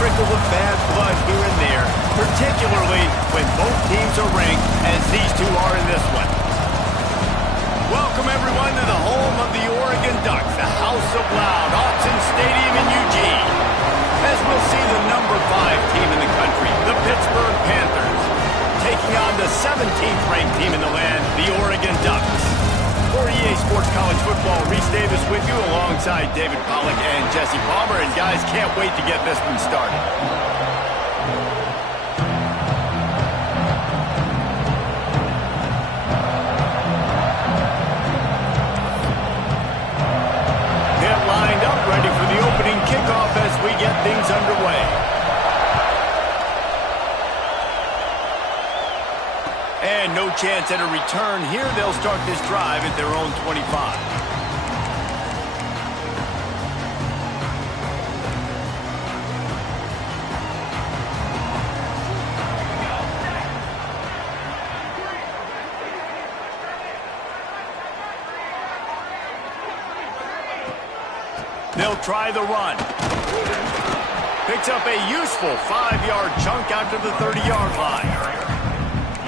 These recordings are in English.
trickle of bad blood here and there, particularly when both teams are ranked, as these two are in this one. Welcome, everyone, to the home of the Oregon Ducks, the House of Loud, Autzen Stadium in Eugene. As we'll see the number 5 team in the country, the Pittsburgh Panthers, taking on the 17th ranked team in the land, the Oregon Ducks. For EA Sports College Football, Reese Davis with you alongside David Pollack and Jesse Palmer. And guys, can't wait to get this one started. Get lined up, ready for the opening kickoff as we get things underway. And no chance at a return here. They'll start this drive at their own 25. They'll try the run. Picks up a useful 5-yard chunk out to the 30-yard line.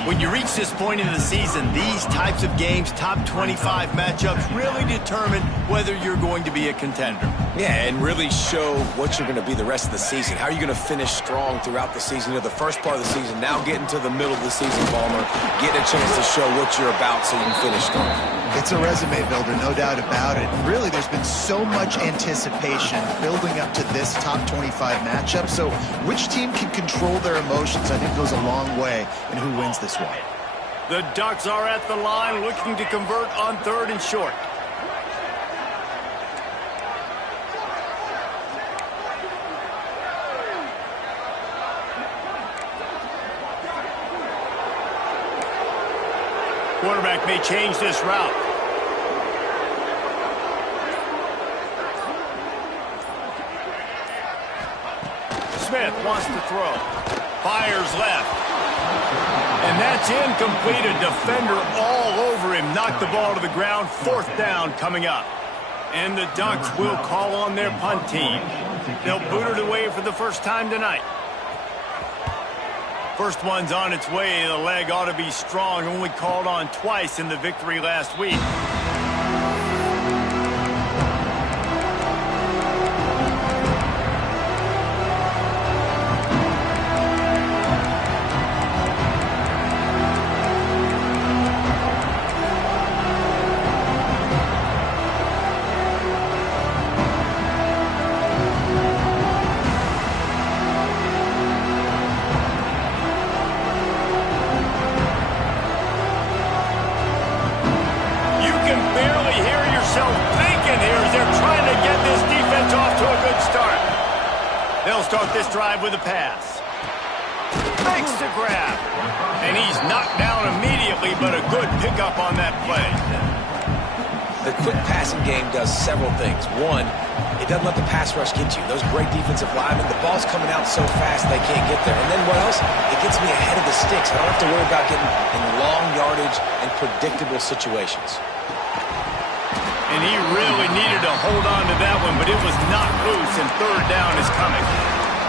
When you reach this point in the season, these types of games, top 25 matchups, really determine whether you're going to be a contender. Yeah, and really show what you're going to be the rest of the season. How are you going to finish strong throughout the season? You know, the first part of the season, now getting to the middle of the season, Palmer, getting a chance to show what you're about so you can finish strong. It's a resume builder, no doubt about it. And really, there's been so much anticipation building up to this top 25 matchup. So which team can control their emotions, I think, goes a long way in who wins this one. The Ducks are at the line looking to convert on 3rd and short. Quarterback may change this route. Smith wants to throw. Fires left. And that's incomplete. A defender all over him. Knocked the ball to the ground. 4th down coming up. And the Ducks will call on their punt team. They'll boot it away for the first time tonight. First one's on its way. The leg ought to be strong. Only called on twice in the victory last week. They'll start this drive with a pass. Makes the grab. And he's knocked down immediately, but a good pickup on that play. The quick passing game does several things. One, it doesn't let the pass rush get you. Those great defensive linemen, the ball's coming out so fast they can't get there. And then what else? It gets me ahead of the sticks. I don't have to worry about getting in long yardage and predictable situations. And he really needed to hold on to that one, but it was not loose, and 3rd down is coming.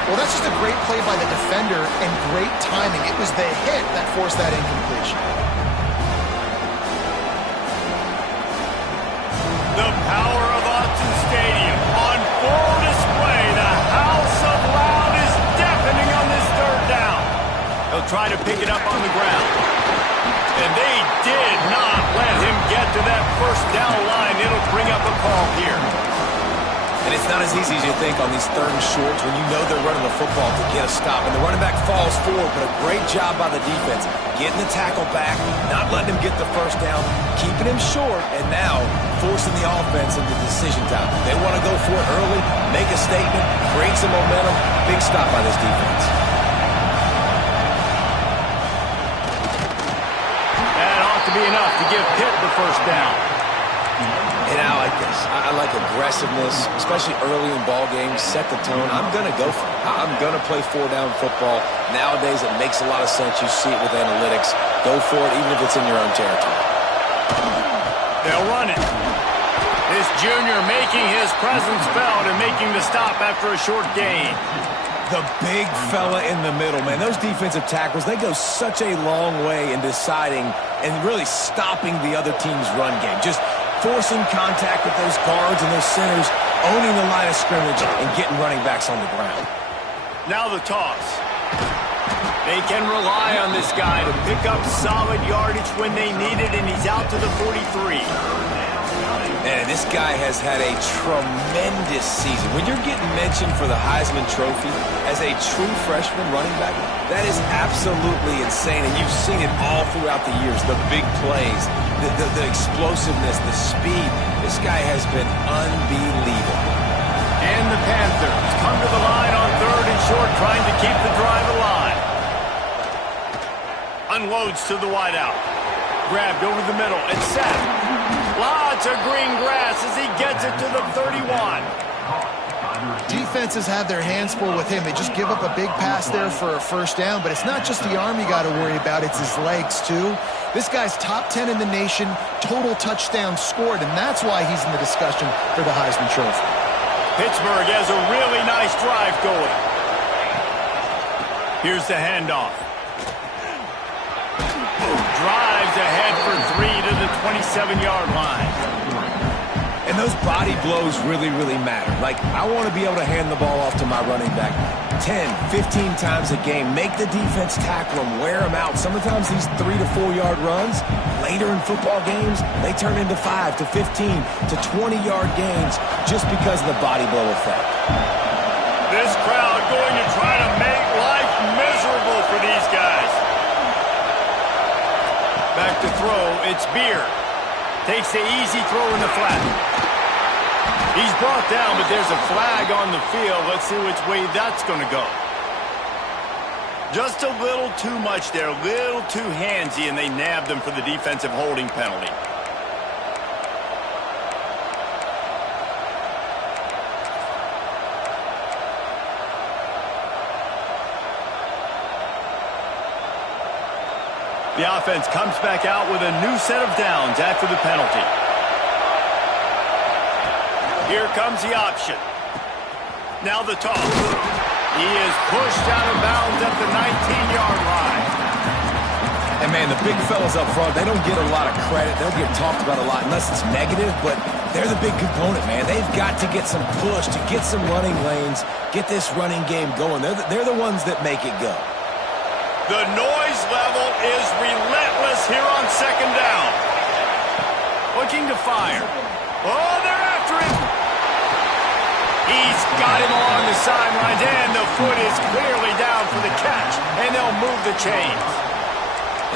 Well, that's just a great play by the defender and great timing. It was the hit that forced that incompletion. The power of Autzen Stadium on full display. The House of Loud is deafening on this 3rd down. He'll try to pick it up on the ground. And they did not let him get to that 1st down line. It'll bring up a call here. And it's not as easy as you think on these 3rd and shorts when you know they're running the football to get a stop. And the running back falls forward, but a great job by the defense. Getting the tackle back, not letting him get the 1st down, keeping him short, and now forcing the offense into decision time. They want to go for it early, make a statement, create some momentum. Big stop by this defense. Be enough to give Pitt the 1st down. And I like this. I like aggressiveness, especially early in ball games. Set the tone. I'm going to go for it. I'm going to play 4-down football. Nowadays, it makes a lot of sense. You see it with analytics. Go for it, even if it's in your own territory. They'll run it. This junior making his presence felt and making the stop after a short gain. The big fella in the middle, man. Those defensive tackles, they go such a long way in deciding and really stopping the other team's run game. Just forcing contact with those guards and those centers, owning the line of scrimmage, and getting running backs on the ground. Now the toss. They can rely on this guy to pick up solid yardage when they need it, and he's out to the 43. And this guy has had a tremendous season. When you're getting mentioned for the Heisman Trophy as a true freshman running back, that is absolutely insane. And you've seen it all throughout the years, the big plays, the explosiveness, the speed. This guy has been unbelievable. And the Panthers come to the line on 3rd and short, trying to keep the drive alive. Unloads to the wideout. Grabbed over the middle and sacked. Lots of green grass as he gets it to the 31. Defenses have their hands full with him. They just give up a big pass there for a first down, but it's not just the arm you got to worry about, it's his legs too. This guy's top 10 in the nation, total touchdowns scored, and that's why he's in the discussion for the Heisman Trophy. Pittsburgh has a really nice drive going. Here's the handoff. Drives ahead for 3 to the 27-yard line. And those body blows really, really matter. Like, I want to be able to hand the ball off to my running back 10, 15 times a game. Make the defense tackle him, wear him out. Sometimes these 3 to 4 yard runs, later in football games, they turn into 5 to 15 to 20-yard gains just because of the body blow effect. This crowd going to try to make life miserable for these guys. Back to throw, it's Beer. Takes the easy throw in the flat. He's brought down, but there's a flag on the field. Let's see which way that's going to go. Just a little too much there, a little too handsy, and they nabbed him for the defensive holding penalty. The offense comes back out with a new set of downs after the penalty. Here comes the option. Now the toss. He is pushed out of bounds at the 19-yard line. And, man, the big fellas up front, they don't get a lot of credit. They'll get talked about a lot unless it's negative, but they're the big component, man. They've got to get some push, to get some running lanes, get this running game going. They're the ones that make it go. The noise level is relentless here on 2nd down. Looking to fire. Oh, they're after him. He's got him along the sidelines, and the foot is clearly down for the catch, and they'll move the chains.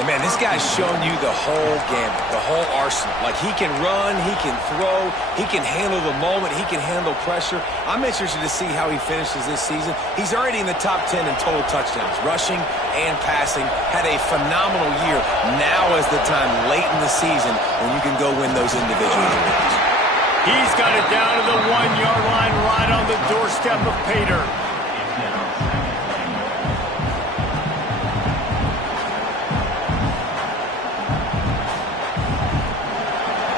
And, man, this guy's shown you the whole gamut, the whole arsenal. Like, he can run, he can throw, he can handle the moment, he can handle pressure. I'm interested to see how he finishes this season. He's already in the top 10 in total touchdowns, rushing and passing. Had a phenomenal year. Now is the time late in the season when you can go win those individual awards. He's got it down to the 1-yard line right on the doorstep of Pater.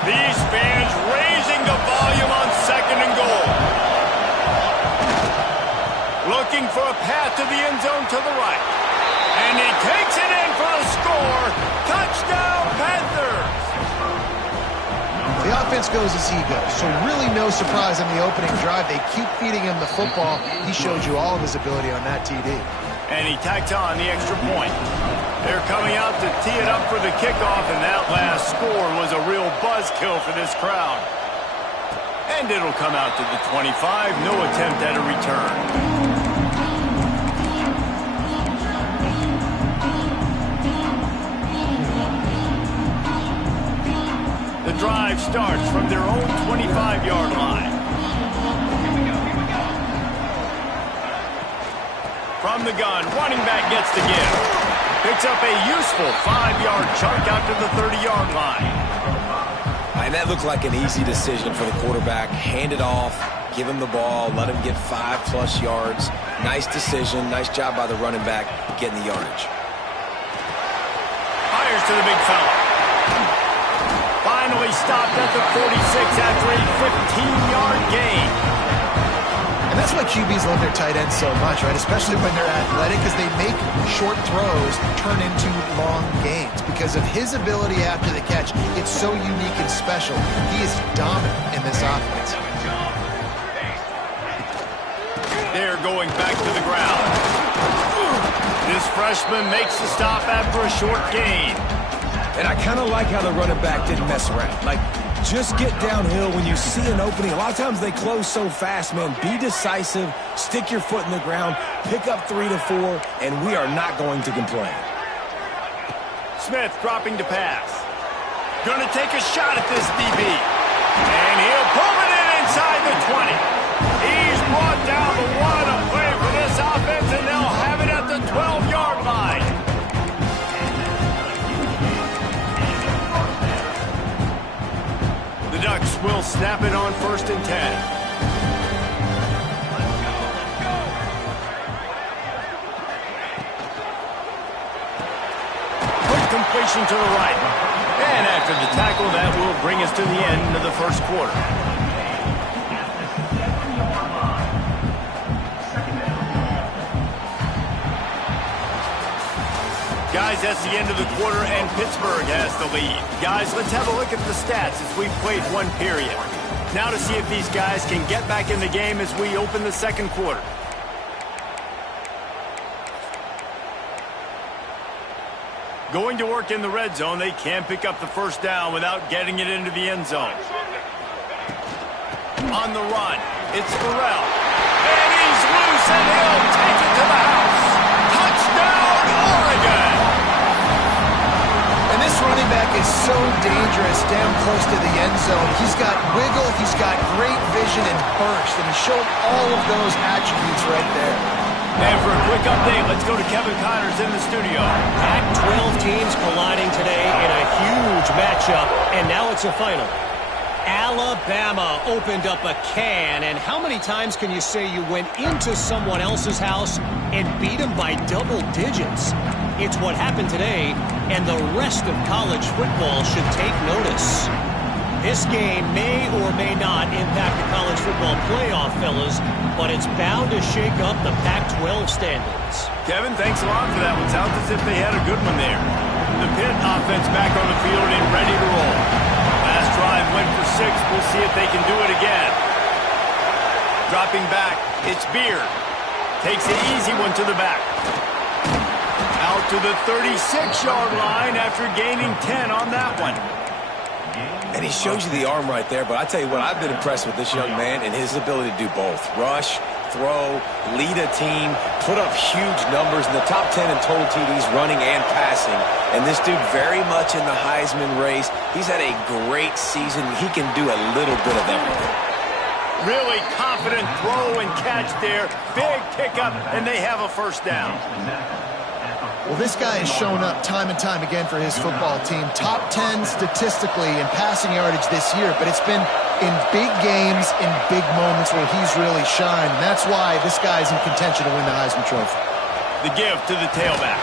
These fans raising the volume on 2nd and goal. Looking for a path to the end zone to the right. And he takes it in for a score. Touchdown, Panthers! The offense goes as he goes, so really no surprise on the opening drive. They keep feeding him the football. He showed you all of his ability on that TD. And he tacked on the extra point. They're coming out to tee it up for the kickoff, and that last score was a real buzzkill for this crowd. And it'll come out to the 25, no attempt at a return. The drive starts from their own 25-yard line. From the gun, running back gets the give. Picks up a useful 5-yard chunk out to the 30-yard line. And that looked like an easy decision for the quarterback. Hand it off, give him the ball, let him get 5+ yards. Nice decision, nice job by the running back getting the yardage. Fires to the big fella. Finally stopped at the 46 after a 15-yard gain. And that's why QBs love their tight ends so much, right? Especially when they're athletic, because they make short throws turn into long gains. Because of his ability after the catch, it's so unique and special. He is dominant in this offense. They're going back to the ground. This freshman makes the stop after a short gain. And I kind of like how the running back didn't mess around. Like, just get downhill when you see an opening. A lot of times they close so fast, man. Be decisive, stick your foot in the ground, pick up 3 to 4, and we are not going to complain. Smith dropping to pass. Gonna take a shot at this DB. And he'll pull it in inside the 20. He's brought down the one to play for this offense, and they'll have it at the 12-yard line. The Ducks will snap it on 1st and 10. Completion to the right. And after the tackle, that will bring us to the end of the first quarter. Guys, that's the end of the quarter, and Pittsburgh has the lead. Guys, let's have a look at the stats as we've played one period. Now to see if these guys can get back in the game as we open the second quarter. Going to work in the red zone, they can't pick up the first down without getting it into the end zone. On the run, it's Burrell. And he's loose, and he'll take it to the house. Touchdown, Oregon! And this running back is so dangerous down close to the end zone. He's got wiggle, he's got great vision and burst, and he showed all of those attributes right there. And for a quick update, let's go to Kevin Connors in the studio. Pac-12 teams colliding today in a huge matchup, and now it's a final. Alabama opened up a can, and how many times can you say you went into someone else's house and beat them by double digits? It's what happened today, and the rest of college football should take notice. This game may or may not impact the college football playoff, fellas, but it's bound to shake up the Pac-12 standings. Kevin, thanks a lot for that one. Sounds as if they had a good one there. The Pitt offense back on the field and ready to roll. Last drive went for 6. We'll see if they can do it again. Dropping back, it's Beard. Takes an easy one to the back. Out to the 36-yard line after gaining 10 on that one. And he shows you the arm right there, but I tell you what, I've been impressed with this young man and his ability to do both. Rush, throw, lead a team, put up huge numbers in the top 10 in total TDs running and passing. And this dude very much in the Heisman race. He's had a great season. He can do a little bit of everything. Really confident throw and catch there. Big pickup, and they have a first down. Well, this guy has shown up time and time again for his football team. Top 10 statistically in passing yardage this year, but it's been in big games, in big moments where he's really shined. And that's why this guy's in contention to win the Heisman Trophy. The give to the tailback.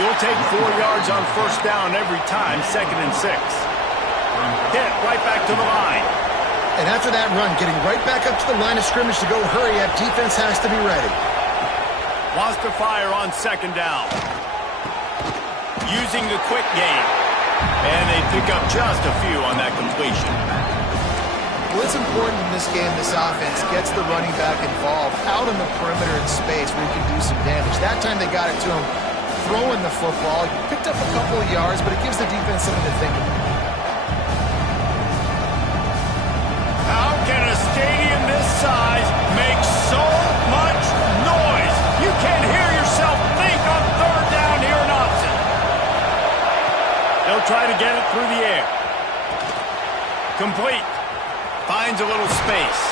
You'll take 4 yards on first down every time, 2nd and 6. Hit right back to the line. And after that run, getting right back up to the line of scrimmage to go hurry up, defense has to be ready. Wants to fire on 2nd down. Using the quick game. And they pick up just a few on that completion. Well, it's important in this game, this offense gets the running back involved out on the perimeter in space where he can do some damage. That time they got it to him throwing the football. He picked up a couple of yards, but it gives the defense something to think about. How can a stadium this size make so much noise? You can't hear yourself think on 3rd down here in Austin. They'll try to get it through the air. Complete. Finds a little space.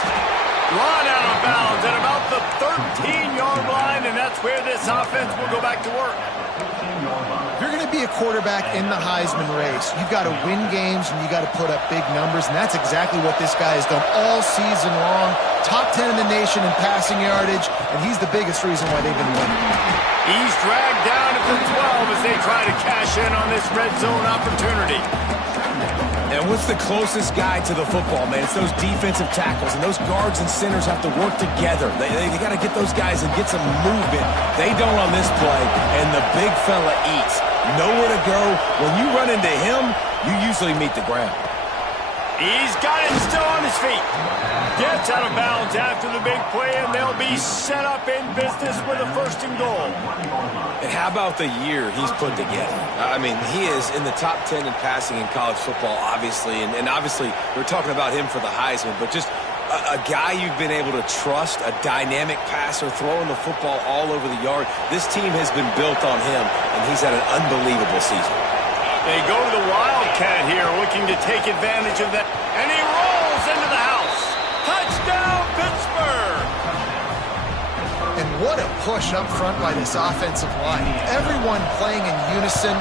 Run out of bounds at about the 13-yard line, and that's where this offense will go back to work. If you're going to be a quarterback in the Heisman race, you've got to win games and you got to put up big numbers, and that's exactly what this guy has done all season long. Top 10 in the nation in passing yardage, and he's the biggest reason why they've been winning. He's dragged down at the 12 as they try to cash in on this red zone opportunity. And what's the closest guy to the football, man? It's those defensive tackles, and those guards and centers have to work together. They got to get those guys and get some movement. They don't on this play, and the big fella eats. Nowhere to go. When you run into him, you usually meet the ground. He's got it still on his feet. Gets out of bounds after the big play, and they'll be set up in business with a 1st and goal. And how about the year he's put together? I mean, he is in the top 10 in passing in college football, obviously. And obviously, we're talking about him for the Heisman, but just a guy you've been able to trust, a dynamic passer, throwing the football all over the yard. This team has been built on him, and he's had an unbelievable season. They go to the Wildcat here, looking to take advantage of that. And he rolls into the house. Touchdown, Pittsburgh! And what a push up front by this offensive line. Everyone playing in unison,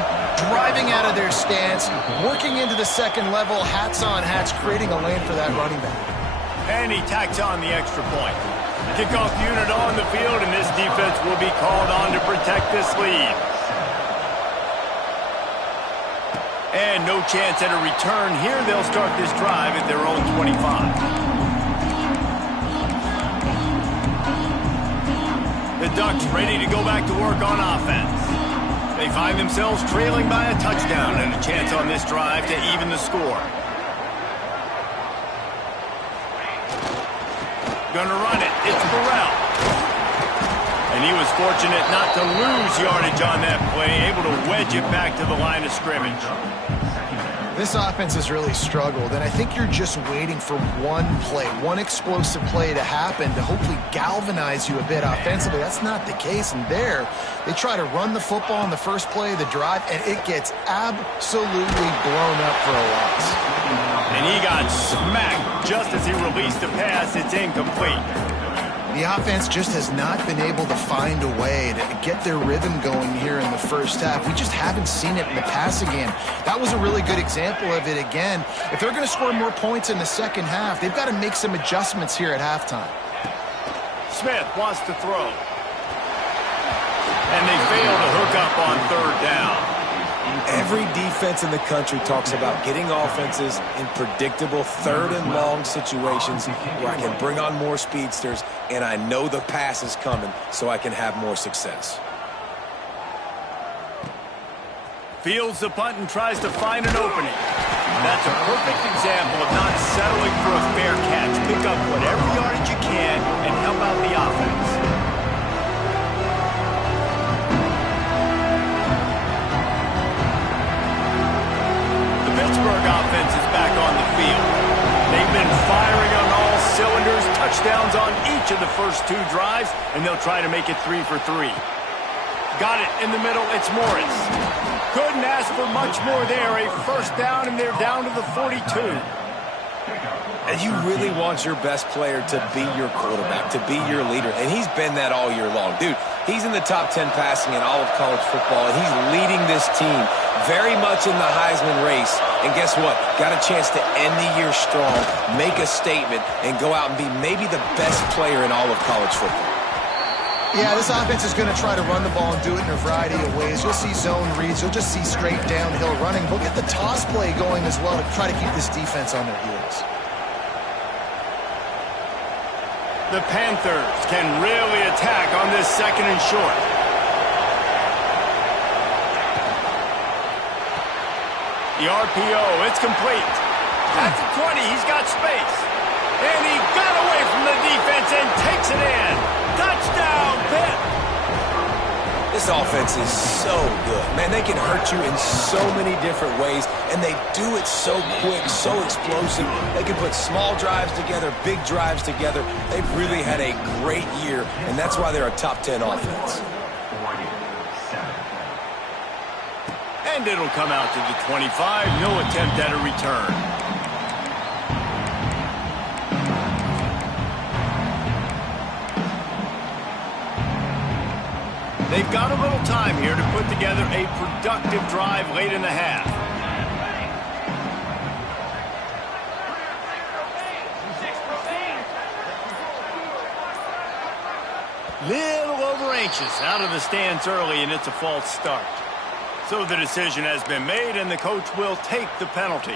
driving out of their stance, working into the second level, hats on hats, creating a lane for that running back. And he tacks on the extra point. Kickoff unit on the field, and this defense will be called on to protect this lead. And no chance at a return here. They'll start this drive at their own 25. The Ducks ready to go back to work on offense. They find themselves trailing by a touchdown and a chance on this drive to even the score. Gonna run it. It's Burrell. And he was fortunate not to lose yardage on that play, able to wedge it back to the line of scrimmage. This offense has really struggled, and I think you're just waiting for one play, one explosive play to happen to hopefully galvanize you a bit offensively. That's not the case, and there, they try to run the football on the first play of the drive, and it gets absolutely blown up for a loss. And he got smacked just as he released the pass. It's incomplete. The offense just has not been able to find a way to get their rhythm going here in the first half. We just haven't seen it in the passing game. That was a really good example of it again. If they're going to score more points in the second half, they've got to make some adjustments here at halftime. Smith wants to throw. And they fail to hook up on 3rd down. Every defense in the country talks about getting offenses in predictable 3rd and long situations where I can bring on more speedsters and I know the pass is coming so I can have more success. Fields the punt and tries to find an opening. That's a perfect example of not settling for a fair catch. Pick up whatever yardage you can and help out the offense. Pittsburgh offense is back on the field. They've been firing on all cylinders, touchdowns on each of the first 2 drives, and they'll try to make it 3 for 3. Got it in the middle, it's Morris. Couldn't ask for much more there. A 1st down, and they're down to the 42. And you really want your best player to be your quarterback, to be your leader, and he's been that all year long. Dude, he's in the top 10 passing in all of college football, and he's leading this team very much in the Heisman race. And guess what? Got a chance to end the year strong, make a statement, and go out and be maybe the best player in all of college football. Yeah, this offense is going to try to run the ball and do it in a variety of ways. You'll see zone reads. You'll just see straight downhill running. We'll get the toss play going as well to try to keep this defense on their heels. The Panthers can really attack on this 2nd and short. The RPO, it's complete. At the 20, he's got space. And he got away from the defense and takes it in. Touchdown, Pitt! This offense is so good. Man, they can hurt you in so many different ways, and they do it so quick, so explosive. They can put small drives together, big drives together. They've really had a great year, and that's why they're a top 10 offense. And it'll come out to the 25. No attempt at a return. They've got a little time here to put together a productive drive late in the half. Little over anxious out of the stance early, and it's a false start. So the decision has been made, and the coach will take the penalty.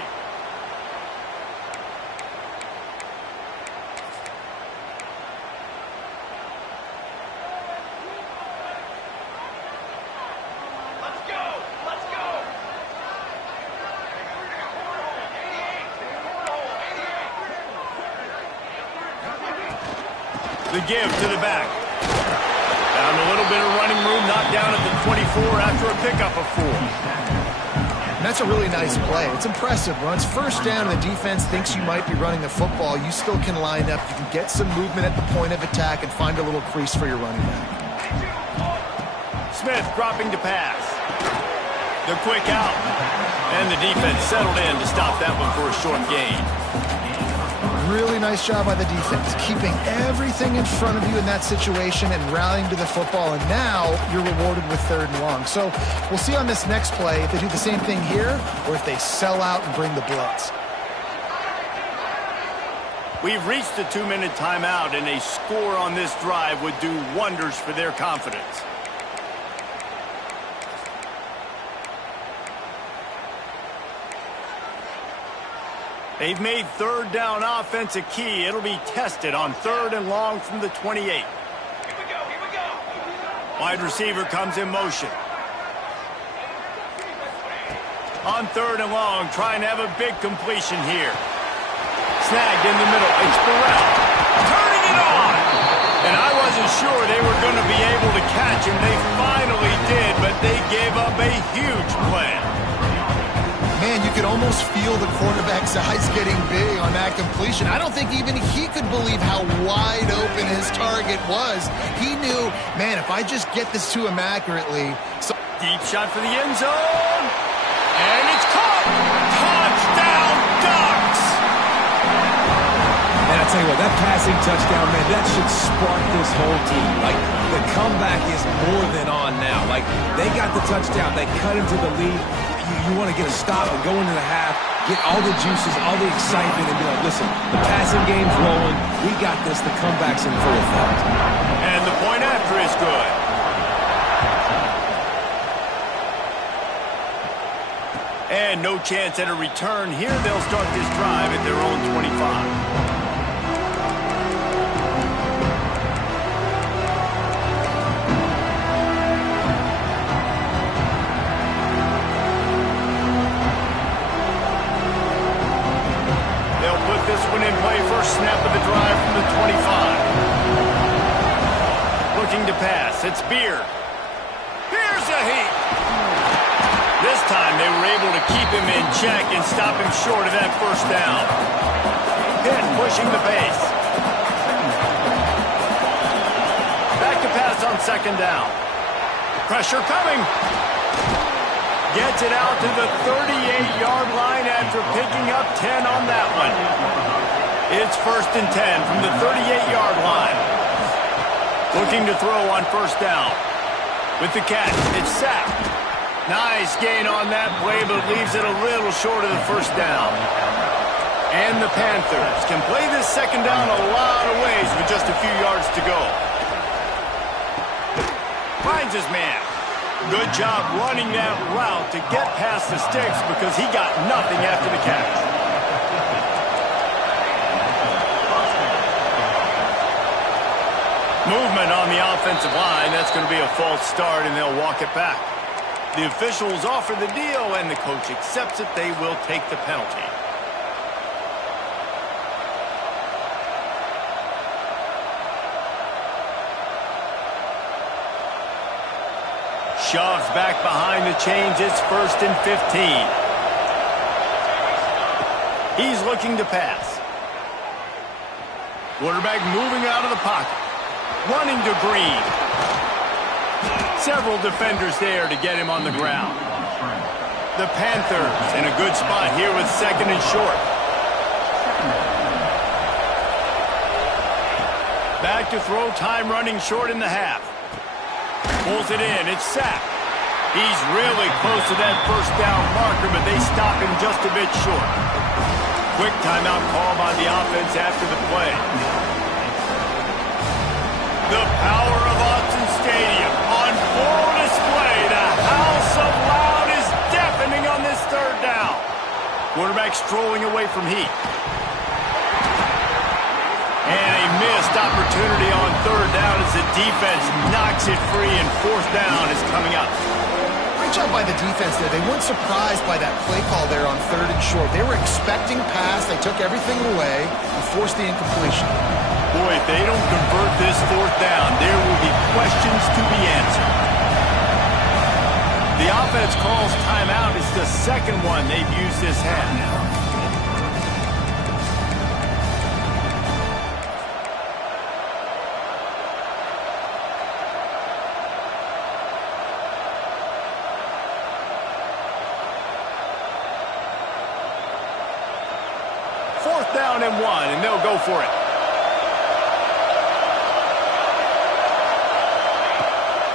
The give to the back. Found a little bit of running room, knocked down at the 24 after a pickup of 4. And that's a really nice play. It's impressive. When it's first down and the defense thinks you might be running the football, you still can line up. You can get some movement at the point of attack and find a little crease for your running back. Smith dropping to pass. The quick out. And the defense settled in to stop that one for a short gain. Really nice job by the defense, keeping everything in front of you in that situation and rallying to the football, and now you're rewarded with 3rd and long. So we'll see on this next play if they do the same thing here or if they sell out and bring the blitz. We've reached the 2-minute timeout, and a score on this drive would do wonders for their confidence. They've made 3rd down offense a key. It'll be tested on 3rd and long from the 28. Here we go. Wide receiver comes in motion. On 3rd and long, trying to have a big completion here. Snagged in the middle. It's Burrell. Turning it on! And I wasn't sure they were going to be able to catch him. They finally did, but they gave up a huge play. Man, you could almost feel the quarterback's eyes getting big on that completion. I don't think even he could believe how wide open his target was. He knew, man, if I just get this to him accurately. So deep shot for the end zone. And it's caught. Touchdown, Ducks! And I tell you what, that passing touchdown, man, that should spark this whole team. Like, the comeback is more than on now. Like, they got the touchdown. They cut into the lead. You want to get a stop and go into the half, get all the juices, all the excitement, and be like, listen, the passing game's rolling. We got this. The comeback's in full effect. And the point after is good. And no chance at a return here. They'll start this drive at their own 25. This one in play, first snap of the drive from the 25. Looking to pass, it's Beard. Here's a heat. This time they were able to keep him in check and stop him short of that first down. Pitt pushing the pace. Back to pass on 2nd down. Pressure coming. Gets it out to the 38-yard line after picking up 10 on that one. It's 1st and 10 from the 38-yard line. Looking to throw on 1st down. With the catch, it's sacked. Nice gain on that play, but leaves it a little short of the 1st down. And the Panthers can play this 2nd down a lot of ways with just a few yards to go. Finds his man. Good job running that route to get past the sticks because he got nothing after the catch. Movement on the offensive line. That's going to be a false start, and they'll walk it back. The officials offer the deal, and the coach accepts it. They will take the penalty. Shoves back behind the chains. It's 1st and 15. He's looking to pass. Quarterback moving out of the pocket. Running to Green. Several defenders there to get him on the ground. The Panthers in a good spot here with 2nd and short. Back to throw, time running short in the half. Pulls it in, it's sacked. He's really close to that 1st down marker, but they stop him just a bit short. Quick timeout call by the offense after the play. The power of Autzen Stadium on full display. The House of Loud quarterback strolling away from heat. And a missed opportunity on third down as the defense knocks it free, and fourth down is coming up. Great job by the defense there. They weren't surprised by that play call there on third and short. They were expecting pass. They took everything away and forced the incompletion. Boy, if they don't convert this fourth down, there will be questions to be answered. The offense calls timeout. It's the second one they've used this half. Fourth down and 1, and they'll go for it.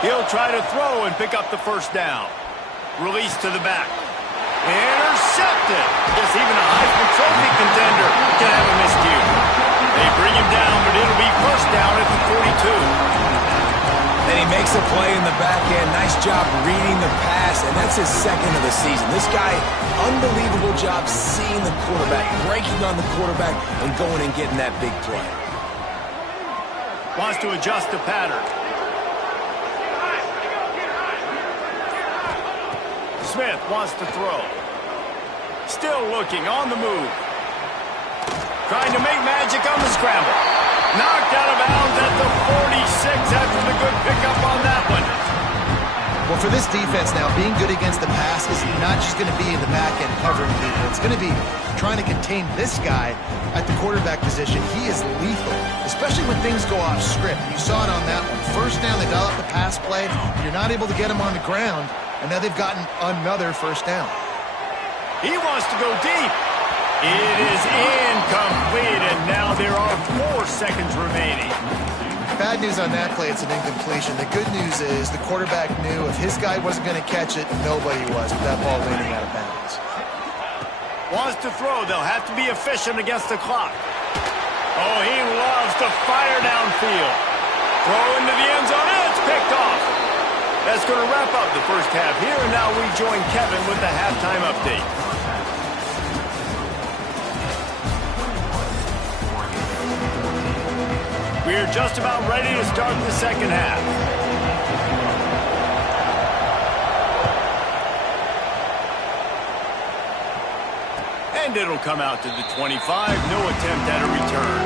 He'll try to throw and pick up the first down. Release to the back. Intercepted. Guess even a Heisman Trophy contender can have a miscue. They bring him down, but it'll be first down at the 42. And he makes a play in the back end. Nice job reading the pass, and that's his second of the season. This guy, unbelievable job seeing the quarterback, breaking on the quarterback, and going and getting that big play. Wants to adjust the pattern. Smith wants to throw. Still looking, on the move. Trying to make magic on the scramble. Knocked out of bounds at the 46 after the good pickup on that one. Well, for this defense now, being good against the pass is not just going to be in the back end covering people. It's going to be trying to contain this guy at the quarterback position. He is lethal, especially when things go off script. You saw it on that one. First down, they dial up the pass play. You're not able to get him on the ground, and now they've gotten another first down. He wants to go deep. It is incomplete, and now there are 4 seconds remaining. Bad news on that play, it's an incompletion. The good news is the quarterback knew if his guy wasn't going to catch it, nobody was with that ball landing out of bounds. Wants to throw. They'll have to be efficient against the clock. Oh, he loves to fire downfield. Throw into the end zone, and it's picked off. That's going to wrap up the first half here, and now we join Kevin with the halftime update. We're just about ready to start the second half. And it'll come out to the 25. No attempt at a return.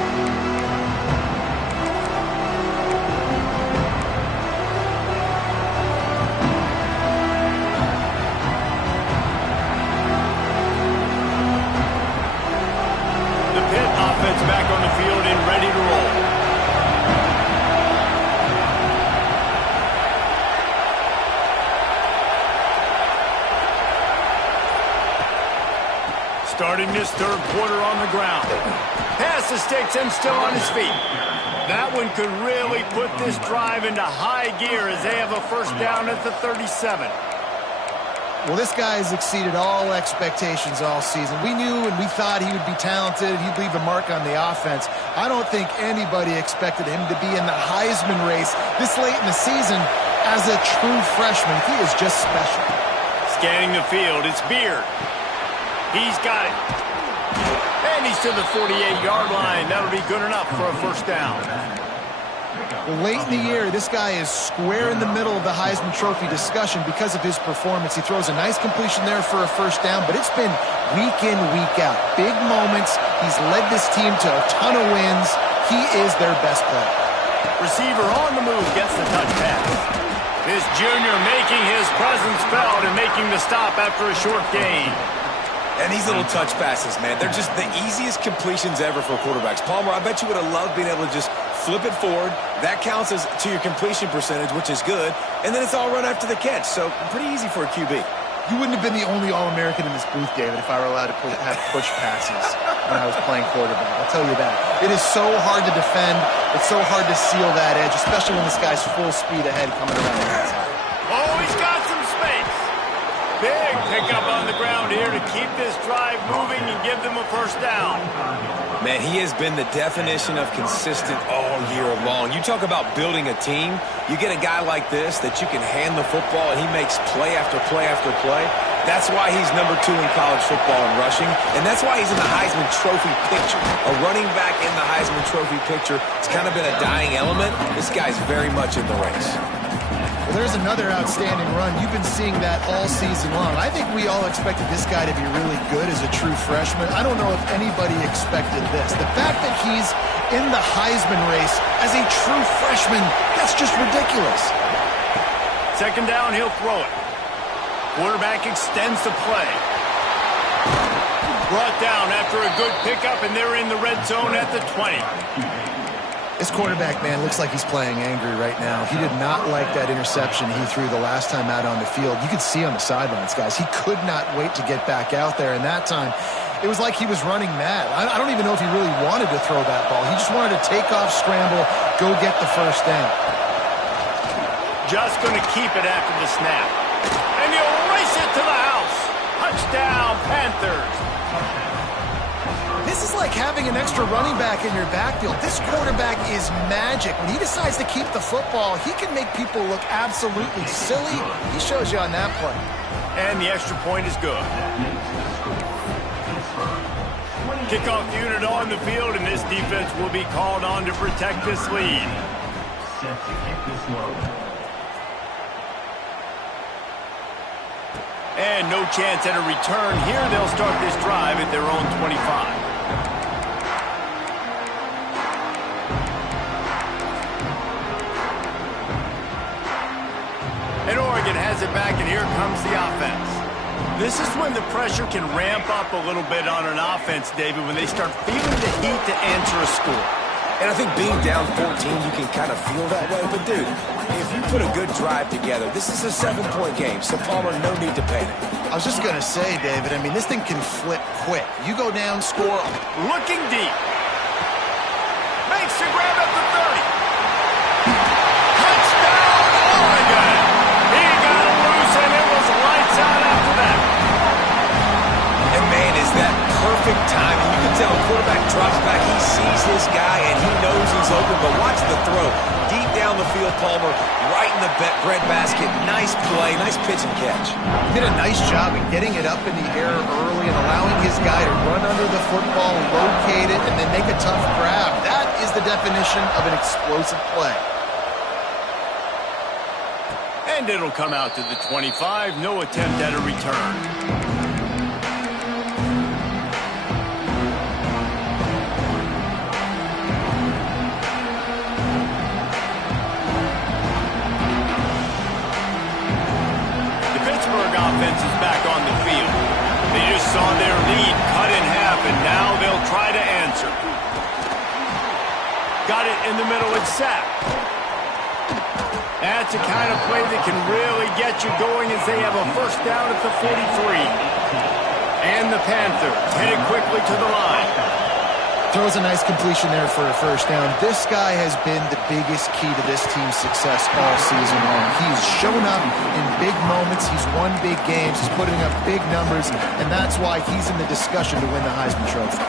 The Pitt offense back on the field and ready to roll. Starting this third quarter on the ground. Pass the sticks and still on his feet. That one could really put this drive into high gear as they have a first down at the 37. Well, this guy has exceeded all expectations all season. We knew and we thought he would be talented. He'd leave a mark on the offense. I don't think anybody expected him to be in the Heisman race this late in the season as a true freshman. He is just special. Scanning the field, it's Beard. He's got it. And he's to the 48-yard line. That'll be good enough for a first down. Well, late in the year, this guy is square in the middle of the Heisman Trophy discussion because of his performance. He throws a nice completion there for a first down, but it's been week in, week out. Big moments. He's led this team to a ton of wins. He is their best player. Receiver on the move gets the touch pass. This junior making his presence felt and making the stop after a short gain. And these little touch passes, man, they're just the easiest completions ever for quarterbacks. Palmer, I bet you would have loved being able to just flip it forward. That counts as to your completion percentage, which is good. And then it's all run after the catch. So pretty easy for a QB. You wouldn't have been the only All-American in this booth, David, if I were allowed to have push passes when I was playing quarterback. I'll tell you that. It is so hard to defend. It's so hard to seal that edge, especially when this guy's full speed ahead coming around the outside. Oh, he's got some space. Big pickup on the ground here to keep this drive moving and give them a first down. Man, he has been the definition of consistent all year long. You talk about building a team. You get a guy like this that you can hand the football and he makes play after play after play. That's why he's number 2 in college football in rushing, and that's why he's in the Heisman Trophy picture. A running back in the Heisman Trophy picture. It's kind of been a dying element. This guy's very much in the race. Well, there's another outstanding run. You've been seeing that all season long. I think we all expected this guy to be really good as a true freshman. I don't know if anybody expected this. The fact that he's in the Heisman race as a true freshman, that's just ridiculous. Second down, he'll throw it. Quarterback extends the play. Brought down after a good pickup, and they're in the red zone at the 20. This quarterback, man, looks like he's playing angry right now. He did not like that interception he threw the last time out on the field. You could see on the sidelines, guys. He could not wait to get back out there, and that time, it was like he was running mad. I don't even know if he really wanted to throw that ball. He just wanted to take off, scramble, go get the first down. Just going to keep it after the snap. And you'll race it to the house. Touchdown, Panthers. This is like having an extra running back in your backfield. This quarterback is magic. When he decides to keep the football, he can make people look absolutely silly. He shows you on that play. And the extra point is good. Kickoff unit on the field, and this defense will be called on to protect this lead. Set to kick this one. And no chance at a return here. They'll start this drive at their own 25. And Oregon has it back, and here comes the offense. This is when the pressure can ramp up a little bit on an offense, David, when they start feeling the heat to answer a score. And I think being down 14, you can kind of feel that way. But, dude, if you put a good drive together, this is a 7-point game. So, Palmer, no need to panic. I was just going to say, David, I mean, this thing can flip quick. You go down, score. Looking deep. Makes the grab at the 30. Touchdown, Oregon. He got him loose, and it was lights out after that. And, man, is that perfect timing. You can tell quarterback drops back. He sees his guy, and he knows he's open. But watch the throw. Deep down the field, Palmer, right in the breadbasket. Nice play, nice pitch and catch. He did a nice job in getting it up in the air early and allowing his guy to run under the football, locate it, and then make a tough grab. That is the definition of an explosive play. And it'll come out to the 25. No attempt at a return. Offense is back on the field. They just saw their lead cut in half, and now they'll try to answer. Got it in the middle and sacked. That's a kind of play that can really get you going as they have a first down at the 43. And the Panthers headed quickly to the line. Throws a nice completion there for a first down. This guy has been the biggest key to this team's success all season long. He's shown up in big moments. He's won big games. He's putting up big numbers, and that's why he's in the discussion to win the Heisman Trophy.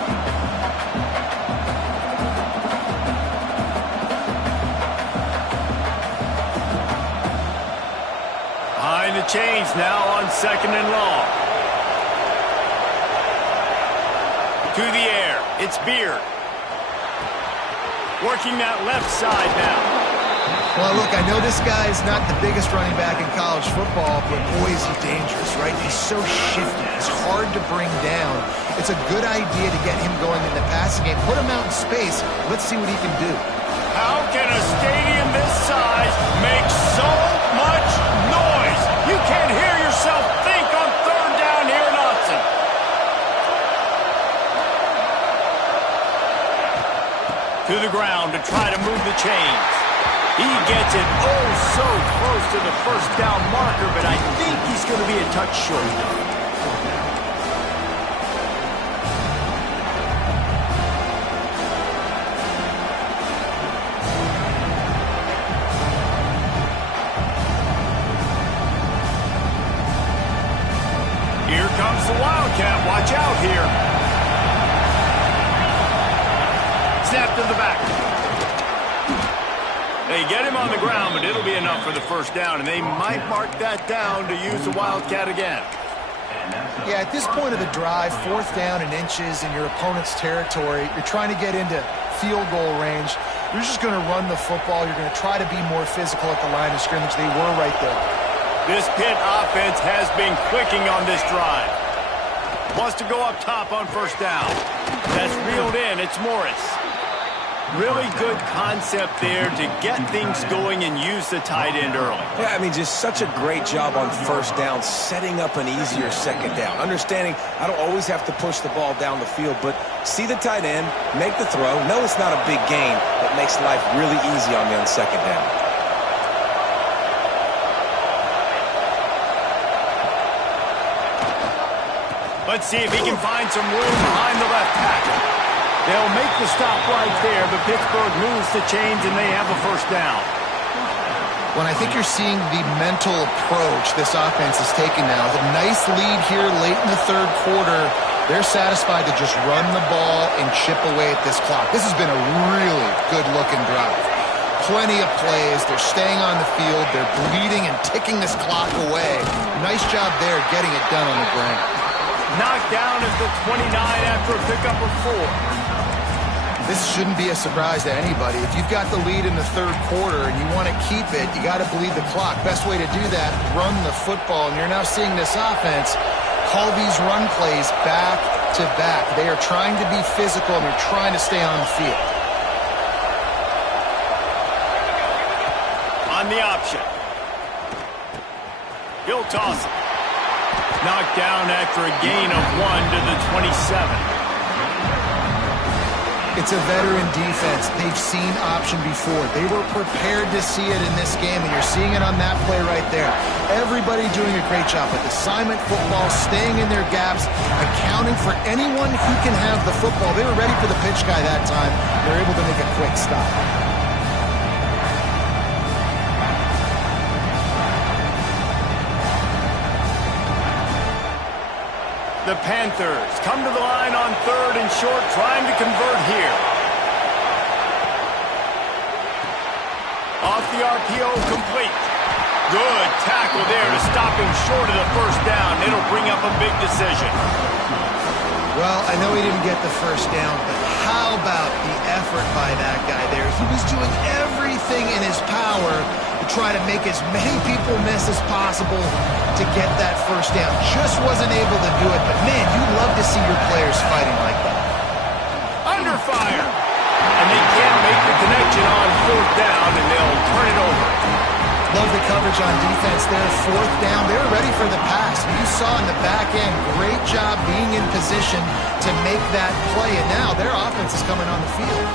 Behind the chains now on second and long. To the air, it's Beard. Working that left side now. Well, look, I know this guy is not the biggest running back in college football, but boy, is he dangerous, right? He's so shifty. He's hard to bring down. It's a good idea to get him going in the passing game. Put him out in space. Let's see what he can do. How can a stadium this size make so much noise? You can't hear yourself think on third down here in Austin. To the ground to try to move the chains. He gets it oh so close to the first down marker, but I think he's going to be a touch short. Here comes the Wildcat. Watch out here. Snap to the back. They get him on the ground, but it'll be enough for the first down, and they might mark that down to use the Wildcat again. Yeah, at this point of the drive, 4th down and inches in your opponent's territory, you're trying to get into field goal range. You're just going to run the football. You're going to try to be more physical at the line of scrimmage. They were right there. This Pitt offense has been clicking on this drive. Wants to go up top on 1st down. That's reeled in. It's Morris. Really good concept there to get things going and use the tight end early. Yeah, I mean, just such a great job on 1st down, setting up an easier 2nd down. Understanding I don't always have to push the ball down the field, but see the tight end, make the throw. No, it's not a big gain. It makes life really easy on me on 2nd down. Let's see if he can find some room behind the left tackle. They'll make the stop right there, but Pittsburgh moves the chains and they have a 1st down. Well, I think you're seeing the mental approach this offense is taking now. With a nice lead here late in the 3rd quarter, they're satisfied to just run the ball and chip away at this clock. This has been a really good-looking drive. Plenty of plays. They're staying on the field. They're bleeding and ticking this clock away. Nice job there getting it done on the ground. Knocked down at the 29 after a pickup of 4. This shouldn't be a surprise to anybody. If you've got the lead in the 3rd quarter and you want to keep it, you got to bleed the clock. Best way to do that, run the football. And you're now seeing this offense call these run plays back to back. They are trying to be physical and they're trying to stay on the field. On the option. He'll toss it. Knocked down after a gain of 1 to the 27. It's a veteran defense. They've seen option before. They were prepared to see it in this game, and you're seeing it on that play right there. Everybody doing a great job with assignment football, staying in their gaps, accounting for anyone who can have the football. They were ready for the pitch guy that time. They're able to make a quick stop. The Panthers come to the line on 3rd and short, trying to convert here. Off the RPO, complete. Good tackle there to stop him short of the 1st down. It'll bring up a big decision. Well, I know he didn't get the 1st down, but how about the effort by that guy there? He was doing everything in his power to try to make as many people miss as possible to get that 1st down. Just wasn't able to do it, but man, you love to see your players fighting like that. Under fire. And they can't make the connection on 4th down, and they'll turn it over. Love the coverage on defense there. 4th down, they're ready for the pass. You saw in the back end, great job being in position to make that play, and now their offense is coming on the field.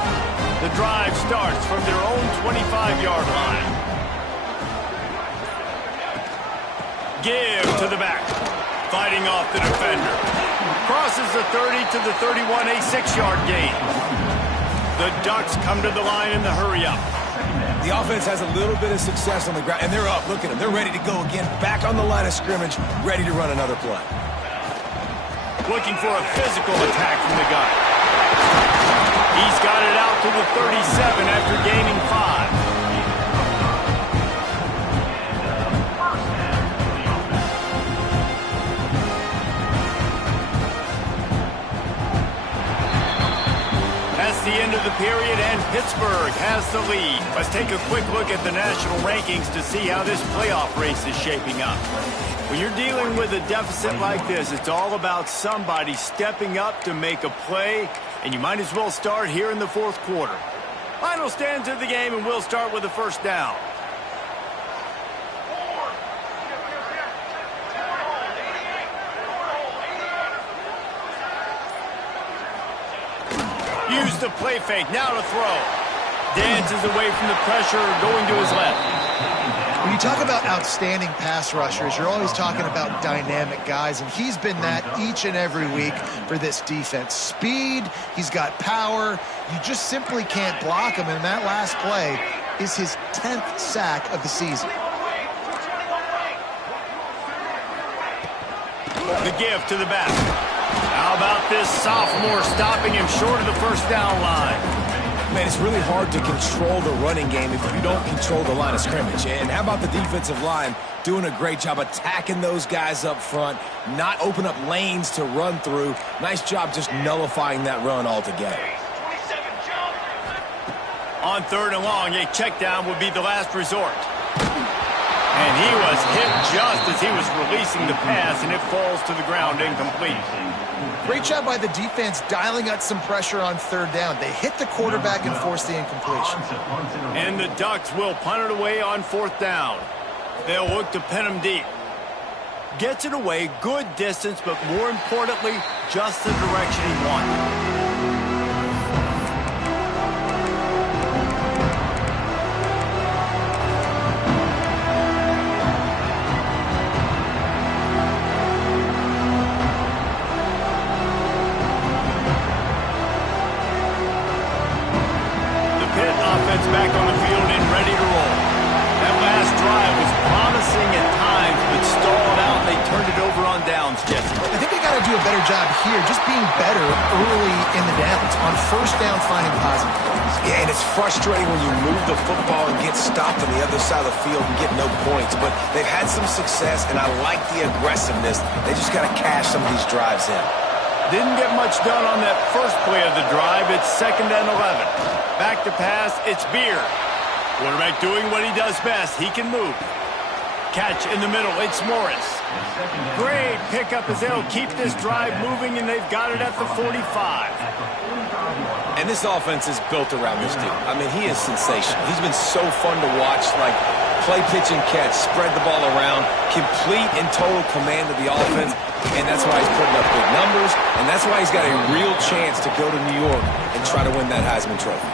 The drive starts from their own 25-yard line. Give to the back. Fighting off the defender. Crosses the 30 to the 31, a 6-yard gain. The Ducks come to the line in the hurry-up. The offense has a little bit of success on the ground, and they're up. Look at them. They're ready to go again. Back on the line of scrimmage, ready to run another play. Looking for a physical attack from the guy. He's got it out to the 37 after gaining 5. That's the end of the period, and Pittsburgh has the lead. Let's take a quick look at the national rankings to see how this playoff race is shaping up. When you're dealing with a deficit like this, it's all about somebody stepping up to make a play, and you might as well start here in the 4th quarter. Final stands of the game, and we'll start with the 1st down. Use the play fake, now to throw. Dances away from the pressure, going to his left. When you talk about outstanding pass rushers, you're always talking about dynamic guys, and he's been that each and every week for this defense. Speed, he's got power. You just simply can't block him, and that last play is his 10th sack of the season. The give to the back. How about this sophomore stopping him short of the 1st down line? Man, it's really hard to control the running game if you don't control the line of scrimmage. And how about the defensive line doing a great job attacking those guys up front, not open up lanes to run through. Nice job just nullifying that run altogether. On 3rd and long, a check down would be the last resort. And he was hit just as he was releasing the pass, and it falls to the ground incomplete. Great job by the defense dialing out some pressure on 3rd down. They hit the quarterback and forced the incompletion. And the Ducks will punt it away on 4th down. They'll look to pin him deep. Gets it away, good distance, but more importantly, just the direction he wanted. Back on the field and ready to roll. That last drive was promising at times, but stalled out. They turned it over on downs, Jesse. I think they got to do a better job here, just being better early in the downs. On 1st down, finding positive plays. Yeah, and it's frustrating when you move the football and get stopped on the other side of the field and get no points. But they've had some success, and I like the aggressiveness. They just got to cash some of these drives in. Didn't get much done on that first play of the drive. It's 2nd and 11. Back to pass, it's Beard. Quarterback doing what he does best. He can move. Catch in the middle, it's Morris. Great pickup as they'll keep this drive moving, and they've got it at the 45. And this offense is built around this dude. I mean, he is sensational. He's been so fun to watch, like play, pitch, and catch, spread the ball around, complete and total command of the offense, and that's why he's putting up big numbers, and that's why he's got a real chance to go to New York and try to win that Heisman Trophy.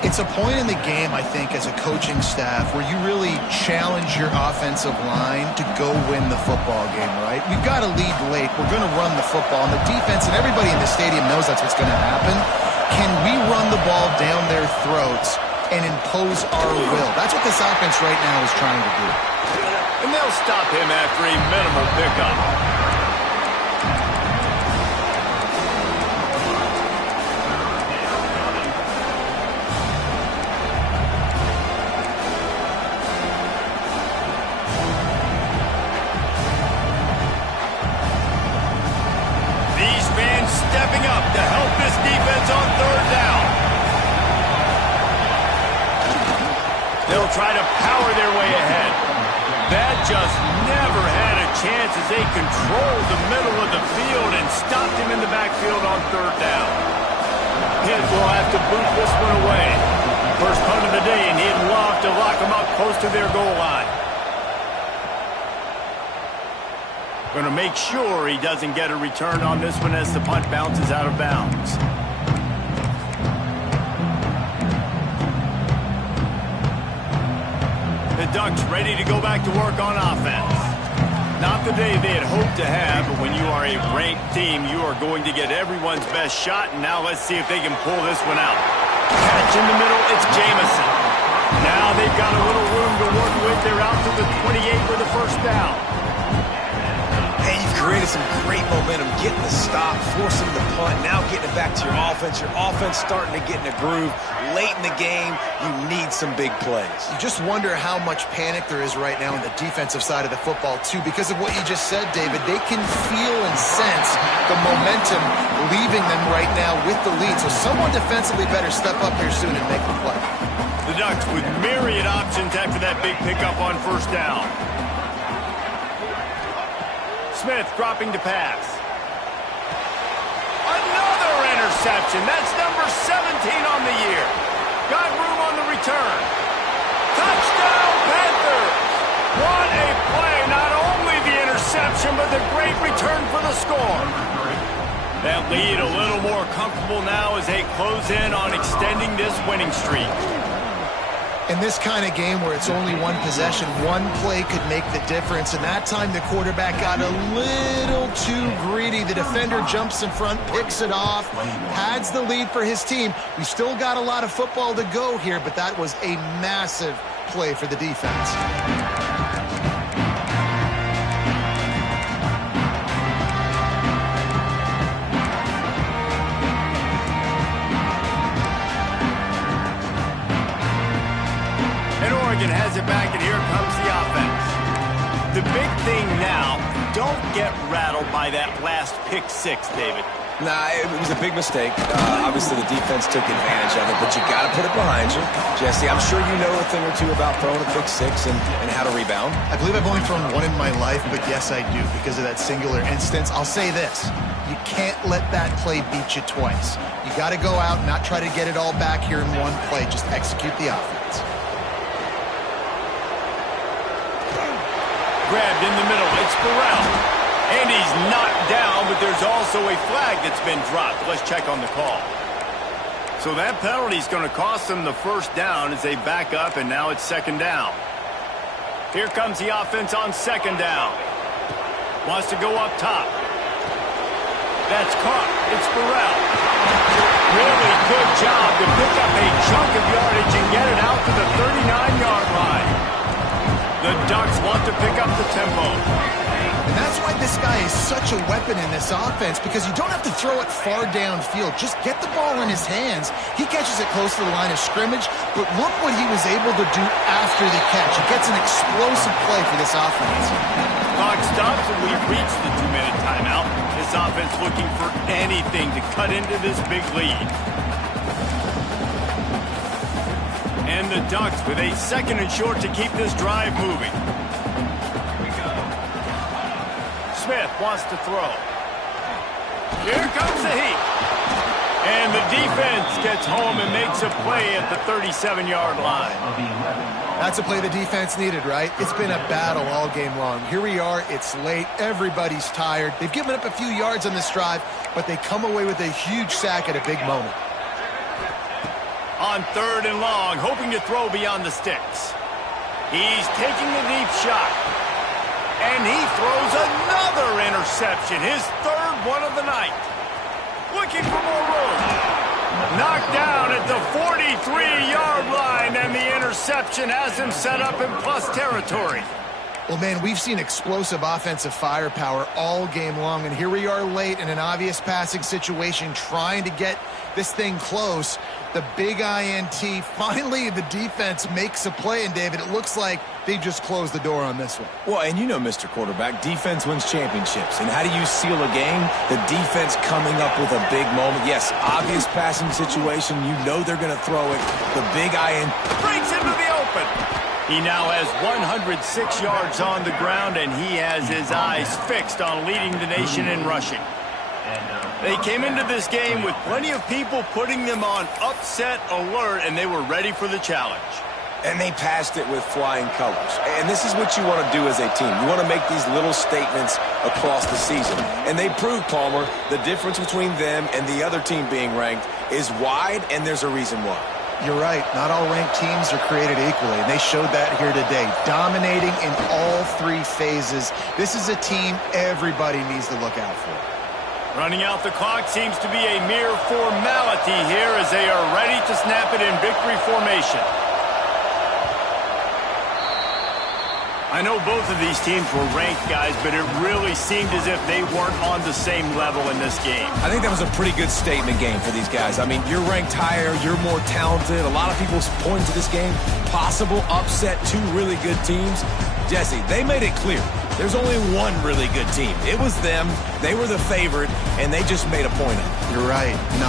It's a point in the game, I think, as a coaching staff where you really challenge your offensive line to go win the football game, right? We've got to lead late. We're going to run the football, and the defense and everybody in the stadium knows that's what's going to happen. Can we run the ball down their throats and impose our will? That's what this offense right now is trying to do. And they'll stop him after a minimal pickup. Stepping up to help this defense on 3rd down. They'll try to power their way ahead. That just never had a chance as they controlled the middle of the field and stopped him in the backfield on 3rd down. Pitt will have to boot this one away. First punt of the day, and he'd love to lock them up close to their goal line. Going to make sure he doesn't get a return on this one as the punt bounces out of bounds. The Ducks ready to go back to work on offense. Not the day they had hoped to have, but when you are a ranked team, you are going to get everyone's best shot, and now let's see if they can pull this one out. Catch in the middle, it's Jamison. Now they've got a little room to work with. They're out to the 28 with the 1st down. Hey, you've created some great momentum, getting the stop, forcing the punt, now getting it back to your offense. Your offense starting to get in a groove. Late in the game, you need some big plays. You just wonder how much panic there is right now on the defensive side of the football, too, because of what you just said, David. They can feel and sense the momentum leaving them right now with the lead. So someone defensively better step up here soon and make the play. The Ducks with myriad options after that big pickup on 1st down. Smith dropping to pass. Another interception. That's number 17 on the year. Got room on the return. Touchdown, Panthers. What a play. Not only the interception, but the great return for the score. That lead a little more comfortable now as they close in on extending this winning streak. In this kind of game where it's only one possession, one play could make the difference. And that time the quarterback got a little too greedy. The defender jumps in front, picks it off, pads the lead for his team. We still got a lot of football to go here, but that was a massive play for the defense. Oregon has it back, and here comes the offense. The big thing now, don't get rattled by that last pick six, David. Nah, it was a big mistake. Obviously, the defense took advantage of it, but you got to put it behind you. Jesse, I'm sure you know a thing or two about throwing a pick six and how to rebound. I believe I've only thrown one in my life, but yes, I do. Because of that singular instance, I'll say this. You can't let that play beat you twice. You got to go out and not try to get it all back here in one play. Just execute the offense. Grabbed in the middle. It's Burrell. And he's knocked down, but there's also a flag that's been dropped. Let's check on the call. So that penalty is going to cost them the first down as they back up, and now it's second down. Here comes the offense on second down. Wants to go up top. That's caught. It's Burrell. Really good job to pick up a chunk of yardage and get it out to the 39-yard line. The Ducks want to pick up the tempo. And that's why this guy is such a weapon in this offense, because you don't have to throw it far downfield. Just get the ball in his hands. He catches it close to the line of scrimmage, but look what he was able to do after the catch. He gets an explosive play for this offense. Clock stops, and we've reached the 2-minute timeout. This offense looking for anything to cut into this big lead. And the Ducks with a second and short to keep this drive moving. Smith wants to throw. Here comes the heat. And the defense gets home and makes a play at the 37-yard line. That's a play the defense needed, right? It's been a battle all game long. Here we are. It's late. Everybody's tired. They've given up a few yards on this drive, but they come away with a huge sack at a big moment. On third and long, hoping to throw beyond the sticks. He's taking the deep shot. And he throws another interception, his third one of the night. Looking for more room. Knocked down at the 43-yard line, and the interception has him set up in plus territory. Well, man, we've seen explosive offensive firepower all game long, and here we are late in an obvious passing situation trying to get this thing close. The big INT, finally the defense makes a play, and David, it looks like they just closed the door on this one. Well, and you know, Mr. Quarterback, defense wins championships. And how do you seal a game? The defense coming up with a big moment. Yes, obvious passing situation. You know they're going to throw it. The big INT breaks into the open. He now has 106 yards on the ground, and he has his eyes fixed on leading the nation in rushing. They came into this game with plenty of people putting them on upset alert, and they were ready for the challenge. And they passed it with flying colors. And this is what you want to do as a team. You want to make these little statements across the season. And they proved, Palmer, the difference between them and the other team being ranked is wide, and there's a reason why. You're right. Not all ranked teams are created equally, and they showed that here today. Dominating in all three phases. This is a team everybody needs to look out for. Running out the clock seems to be a mere formality here as they are ready to snap it in victory formation. I know both of these teams were ranked, guys, but it really seemed as if they weren't on the same level in this game. I think that was a pretty good statement game for these guys. I mean, you're ranked higher, you're more talented. A lot of people point to this game, possible upset, two really good teams. Jesse, they made it clear. There's only one really good team. It was them. They were the favorite, and they just made a point of it. You're right.